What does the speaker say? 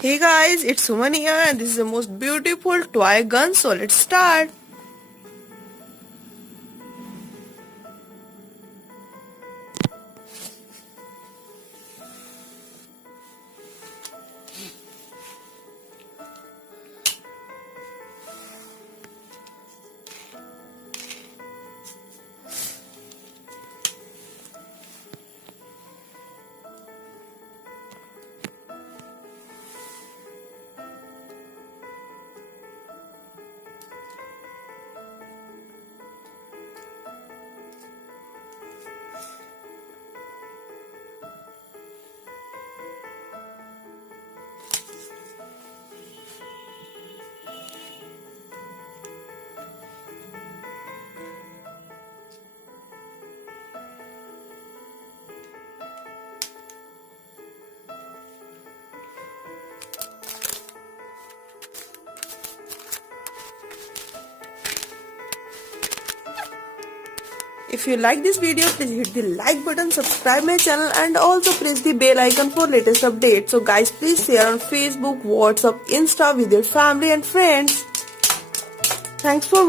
Hey guys, it's Suman here and this is the most beautiful toy gun, so let's start. If you like this video, please hit the like button, subscribe my channel and also press the bell icon for latest updates. So guys, please share on Facebook, WhatsApp, Insta with your family and friends. Thanks for watching.